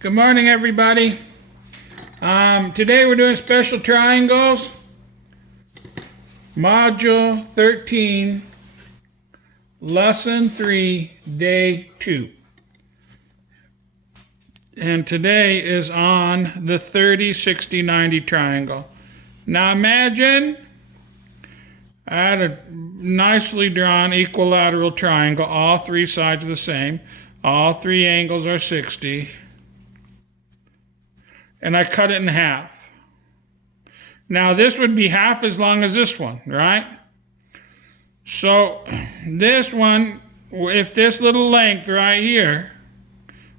Good morning, everybody. Today we're doing special triangles, Module 13, Lesson 3, Day 2. And today is on the 30, 60, 90 triangle. Now imagine I had a nicely drawn equilateral triangle. All three sides are the same. All three angles are 60. And I cut it in half. Now this would be half as long as this one, right? So this one, if this little length right here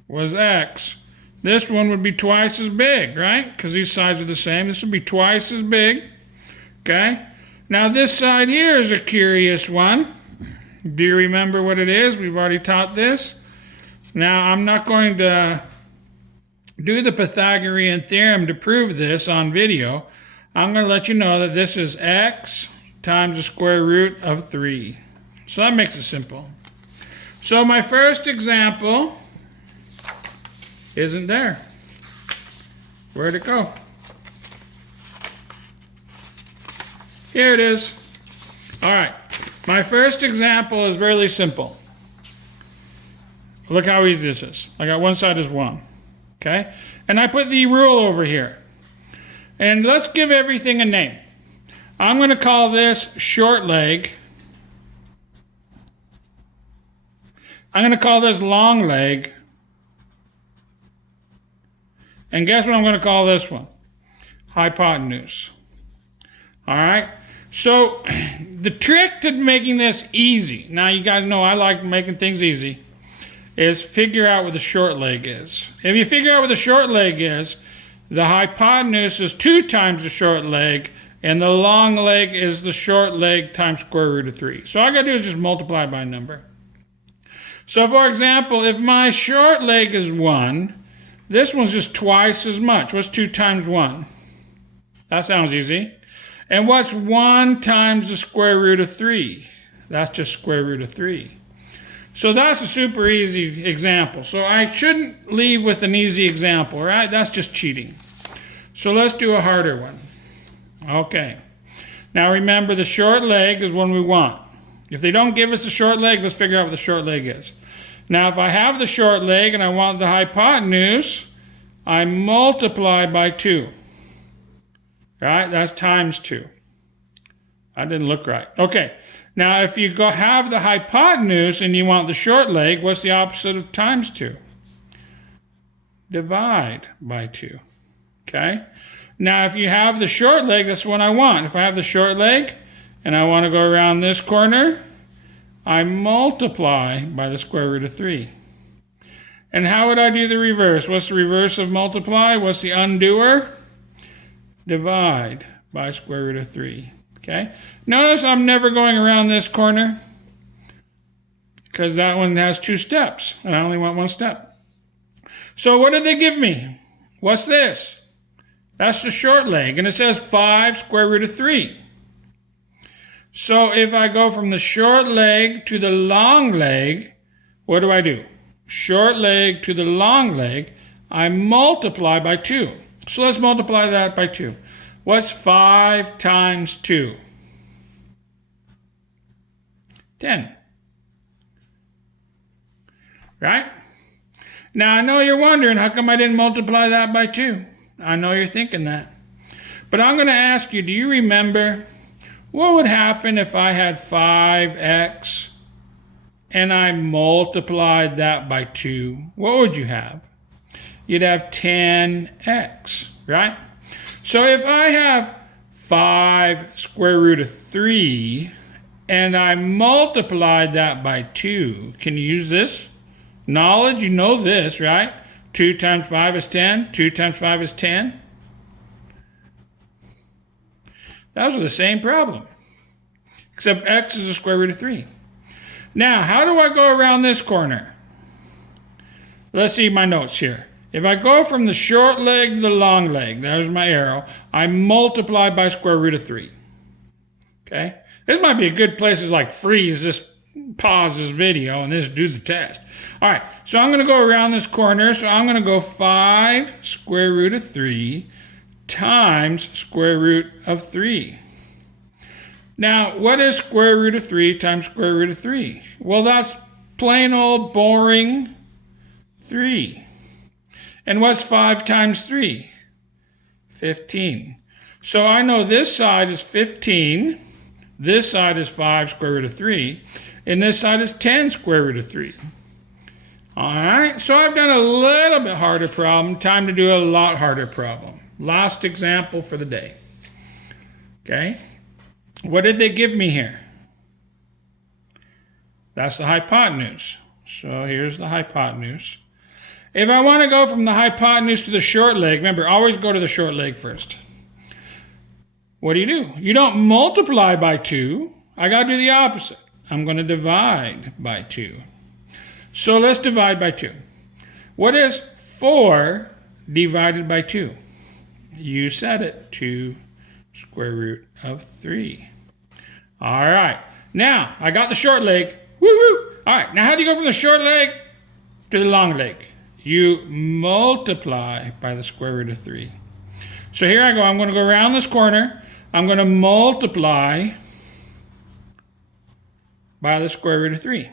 was X, this one would be twice as big, right? Because these sides are the same. This would be twice as big, okay? Now this side here is a curious one. Do you remember what it is? We've already taught this. Now I'm not going to do the Pythagorean theorem to prove this on video. I'm going to let you know that this is x times the square root of 3. So that makes it simple. So my first example isn't there. Where'd it go? Here it is. All right. My first example is really simple. Look how easy this is. I got one side is 1. Okay? And I put the rule over here. And let's give everything a name. I'm going to call this short leg. I'm going to call this long leg. And guess what I'm going to call this one? Hypotenuse. All right? So the trick to making this easy, now you guys know I like making things easy, is figure out what the short leg is. If you figure out what the short leg is, the hypotenuse is 2 times the short leg, and the long leg is the short leg times square root of 3. So all I got to do is just multiply by a number. So for example, if my short leg is 1, this one's just twice as much. What's 2 times 1? That sounds easy. And what's 1 times the square root of 3? That's just square root of 3. So that's a super easy example. So I shouldn't leave with an easy example, right? That's just cheating. So let's do a harder one. Okay. Now remember, the short leg is one we want. If they don't give us the short leg, let's figure out what the short leg is. Now if I have the short leg and I want the hypotenuse, I multiply by 2. Right? That's times 2. That didn't look right. Okay. Now, if you have the hypotenuse and you want the short leg, what's the opposite of times 2? Divide by 2. Okay? Now, if you have the short leg, that's what I want. If I have the short leg and I want to go around this corner, I multiply by the square root of 3. And how would I do the reverse? What's the reverse of multiply? What's the undoer? Divide by square root of 3. Okay? Notice I'm never going around this corner because that one has 2 steps and I only want 1 step. So what did they give me? What's this? That's the short leg, and it says 5 square root of 3. So if I go from the short leg to the long leg, what do? Short leg to the long leg, I multiply by 2. So let's multiply that by 2. What's 5 times 2? 10. Right? Now, I know you're wondering, how come I didn't multiply that by 2? I know you're thinking that. But I'm going to ask you, do you remember what would happen if I had 5x and I multiplied that by 2? What would you have? You'd have 10x, right? So if I have 5 square root of 3 and I multiplied that by 2, can you use this knowledge? You know this, right? 2 times 5 is 10. 2 times 5 is 10. Those are the same problem, except x is the square root of 3. Now, how do I go around this corner? Let's see my notes here. If I go from the short leg to the long leg, there's my arrow, I multiply by square root of 3. Okay? This might be a good place to like freeze this pause this video and just do the test. All right, so I'm going to go around this corner. So I'm going to go 5 square root of 3 times square root of 3. Now, what is square root of 3 times square root of 3? Well, that's plain old boring 3. And what's 5 times 3? 15. So I know this side is 15, this side is 5 square root of 3, and this side is 10 square root of 3. All right, so I've done a little bit harder problem. Time to do a lot harder problem. Last example for the day. Okay, what did they give me here? That's the hypotenuse. So here's the hypotenuse. If I want to go from the hypotenuse to the short leg, remember, always go to the short leg first. What do? You don't multiply by 2. I got to do the opposite. I'm going to divide by 2. So let's divide by 2. What is 4 divided by 2? You said it, 2 square root of 3. All right, now I got the short leg. Woo-woo! All right, now how do you go from the short leg to the long leg? You multiply by the square root of 3. So here I go. I'm going to go around this corner. I'm going to multiply by the square root of 3.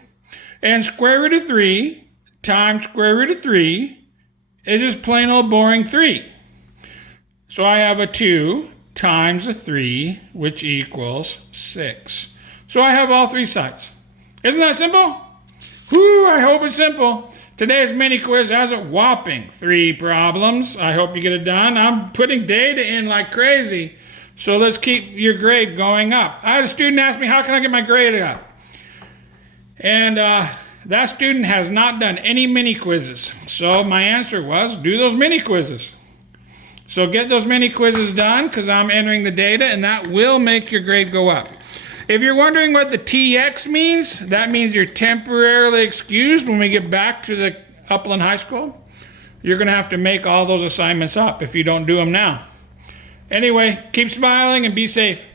And square root of 3 times square root of 3 is just plain old boring 3. So I have a 2 times a 3, which equals 6. So I have all 3 sides. Isn't that simple? Whew, I hope it's simple. Today's mini quiz has a whopping 3 problems. I hope you get it done. I'm putting data in like crazy. So let's keep your grade going up. I had a student ask me, how can I get my grade up? And that student has not done any mini quizzes. So my answer was, do those mini quizzes. So get those mini quizzes done because I'm entering the data and that will make your grade go up. If you're wondering what the TX means, that means you're temporarily excused when we get back to the Upland High School. You're going to have to make all those assignments up if you don't do them now. Anyway, keep smiling and be safe.